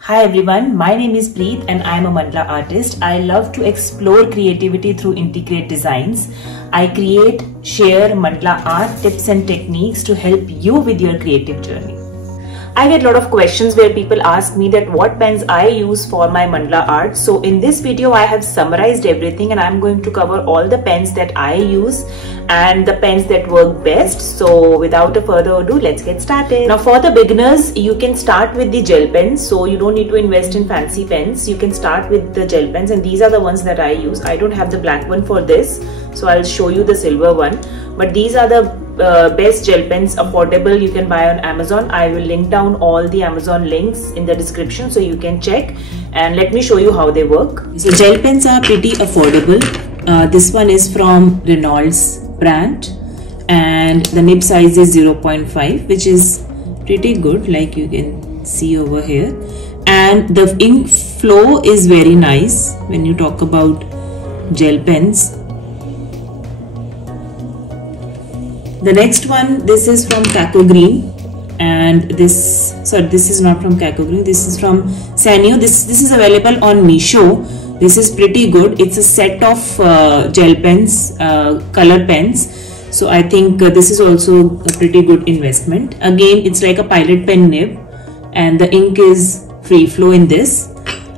Hi everyone, my name is Preet and I am a mandala artist. I love to explore creativity through Integrate Designs. I create, share mandala art tips and techniques to help you with your creative journey. I get a lot of questions where people ask me that what pens I use for my mandala art. So in this video I have summarized everything and I'm going to cover all the pens that I use and the pens that work best. So without a further ado, let's get started. Now for the beginners, you can start with the gel pens. So you don't need to invest in fancy pens. You can start with the gel pens and these are the ones that I use. I don't have the black one for this, so I'll show you the silver one. But these are the best gel pens, affordable, you can buy on Amazon. I will link down all the Amazon links in the description so you can check, and let me show you how they work. So gel pens are pretty affordable. This one is from Reynolds brand and the nib size is 0.5, which is pretty good, like you can see over here, and the ink flow is very nice when you talk about gel pens. The next one, this is from Kako Green, and this is not from Kako Green, this is from Sanyo. This is available on Meesho. This is pretty good. It's a set of gel pens, color pens. So I think this is also a pretty good investment. Again, it's like a pilot pen nib and the ink is free flow in this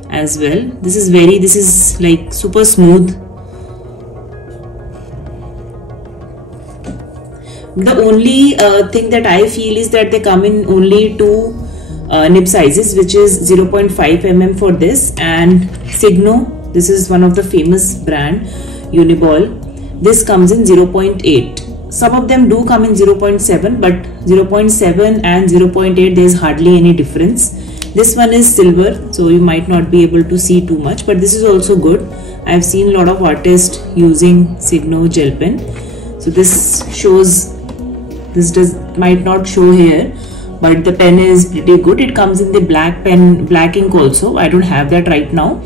as well. This is like super smooth. The only thing that I feel is that they come in only two nib sizes, which is 0.5 mm for this and Signo. This is one of the famous brand, Uniball. This comes in 0.8. Some of them do come in 0.7, but 0.7 and 0.8 there is hardly any difference. This one is silver, so you might not be able to see too much, but this is also good. I have seen a lot of artists using Signo gel pen. So this shows. This might not show here, but the pen is pretty good. It comes in the black ink also. I don't have that right now,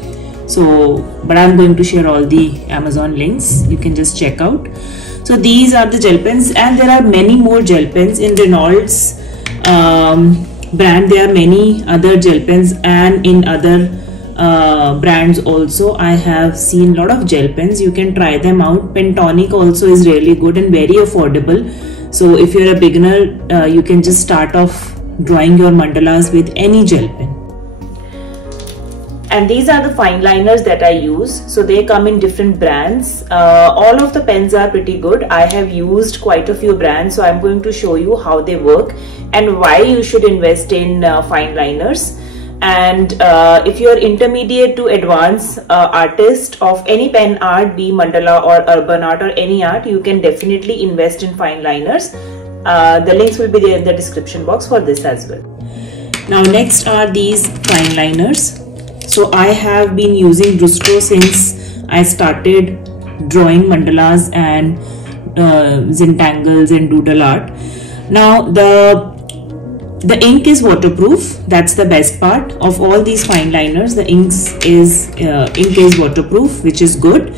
so but I'm going to share all the Amazon links. You can just check out. So these are the gel pens, and there are many more gel pens in Reynolds brand. There are many other gel pens, and in other brands also I have seen a lot of gel pens. You can try them out. Pentonic also is really good and very affordable. So if you're a beginner, you can just start off drawing your mandalas with any gel pen. And these are the fine liners that I use. So they come in different brands. All of the pens are pretty good. I have used quite a few brands, so I'm going to show you how they work and why you should invest in fine liners. And if you're intermediate to advanced artist of any pen art, be mandala or urban art or any art, you can definitely invest in fine liners. The links will be there in the description box for this as well. Now next are these fine liners. So I have been using Brustro since I started drawing mandalas and Zintangles and doodle art. Now the ink is waterproof. That's the best part of all these fine liners. The ink is waterproof, which is good.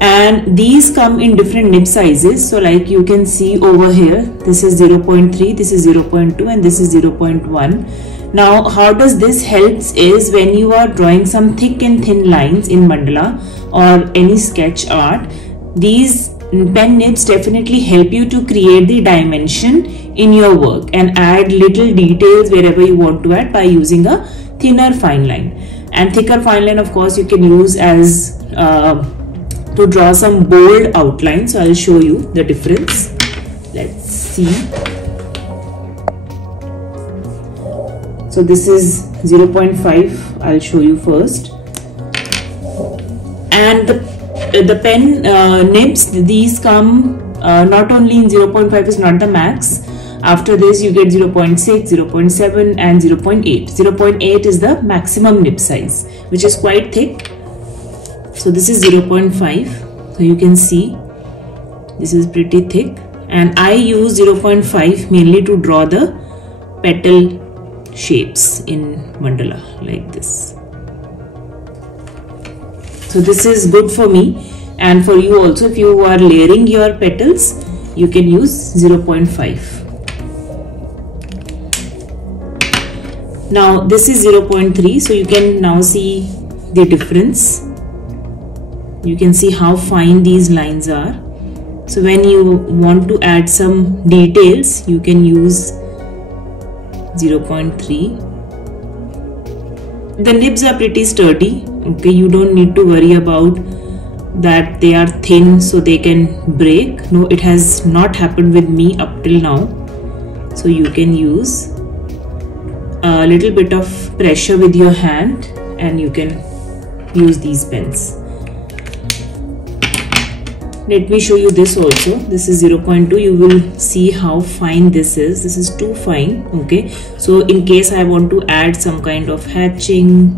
And these come in different nib sizes. So like you can see over here, this is 0.3, this is 0.2 and this is 0.1. Now how does this helps is when you are drawing some thick and thin lines in mandala or any sketch art, these pen nibs definitely help you to create the dimension in your work and add little details wherever you want to add by using a thinner fine line. And thicker fine line, of course, you can use as to draw some bold outlines. So I'll show you the difference. Let's see. So this is 0.5. I'll show you first. And the pen nibs, these come not only in 0.5 is not the max. After this you get 0.6, 0.7 and 0.8. 0.8 is the maximum nib size, which is quite thick. So this is 0.5. So you can see this is pretty thick, and I use 0.5 mainly to draw the petal shapes in mandala like this. So this is good for me and for you also. If you are layering your petals, you can use 0.5. Now this is 0.3, so you can now see the difference. You can see how fine these lines are. So when you want to add some details, you can use 0.3. The nibs are pretty sturdy. Okay, you don't need to worry about that they are thin so they can break. No, it has not happened with me up till now. So you can use a little bit of pressure with your hand and you can use these pens. Let me show you this also. This is 0.2. You will see how fine this is. This is too fine. Okay, so in case I want to add some kind of hatching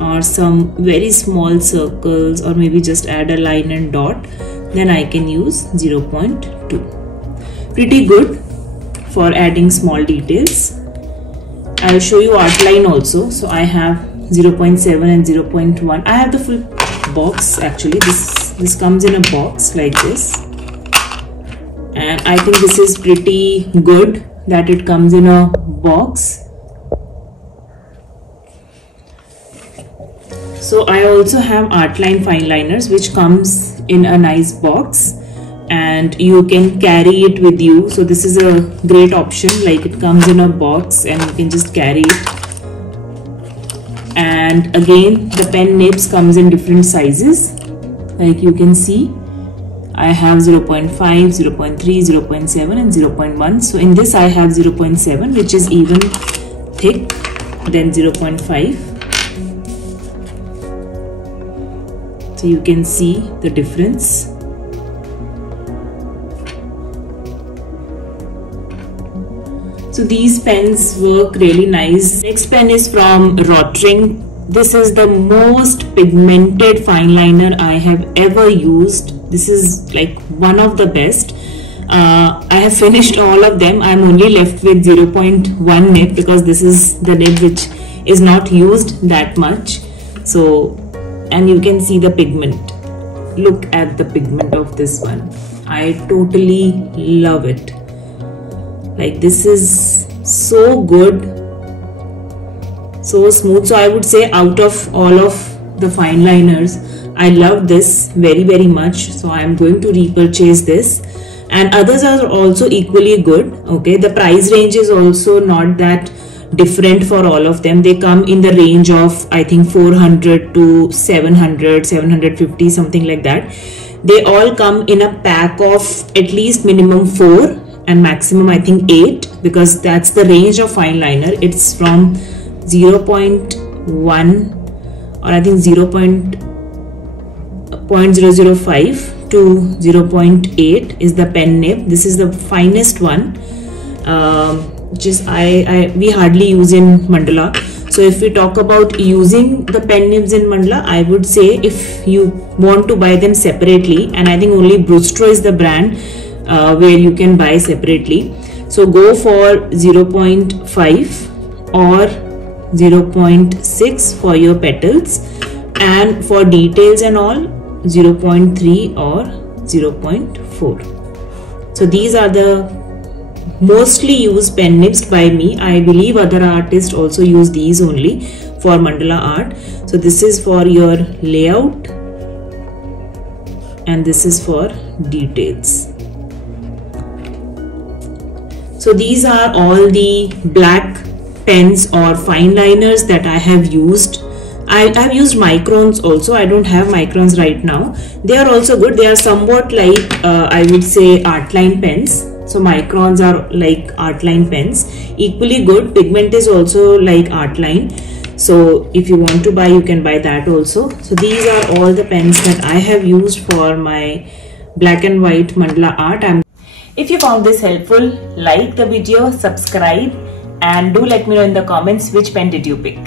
or some very small circles, or maybe just add a line and dot, then I can use 0.2. Pretty good for adding small details. I'll show you outline also. So I have 0.7 and 0.1. I have the full box actually. This comes in a box like this, and I think this is pretty good that it comes in a box. So I also have Artline fine liners which comes in a nice box and you can carry it with you. So this is a great option, like it comes in a box and you can just carry it. And again, the pen nibs comes in different sizes. Like you can see, I have 0.5, 0.3, 0.7 and 0.1. So in this I have 0.7, which is even thick than 0.5. So you can see the difference. So these pens work really nice. Next pen is from Rotring. This is the most pigmented fine liner I have ever used. This is like one of the best. I have finished all of them. I'm only left with 0.1 nib because this is the nib which is not used that much. So, and you can see the pigment. Look at the pigment of this one. I totally love it. Like this is so good, so smooth. So I would say out of all of the fine liners, I love this very much. So I am going to repurchase this, and others are also equally good. Okay, the price range is also not that different for all of them. They come in the range of I think 400 to 700, 750, something like that. They all come in a pack of at least minimum 4 and maximum I think 8, because that's the range of fine liner. It's from 0.1 or I think 0.005 to 0.8 is the pen nib. This is the finest one, which is we hardly use in Mandala. So if we talk about using the pen nibs in Mandala, I would say if you want to buy them separately, and I think only Brustro is the brand where you can buy separately. So go for 0.5 or 0.6 for your petals, and for details and all 0.3 or 0.4. So these are the mostly used pen nibs by me. I believe other artists also use these only for mandala art. So this is for your layout and this is for details. So these are all the black pens or fine liners that I have used. I have used microns also. I don't have microns right now. They are also good. They are somewhat like I would say Artline pens. So microns are like Artline pens. Equally good. Pigment is also like Artline. So if you want to buy, you can buy that also. So these are all the pens that I have used for my black and white mandala art. If you found this helpful, like the video, subscribe, and do let me know in the comments which pen did you pick.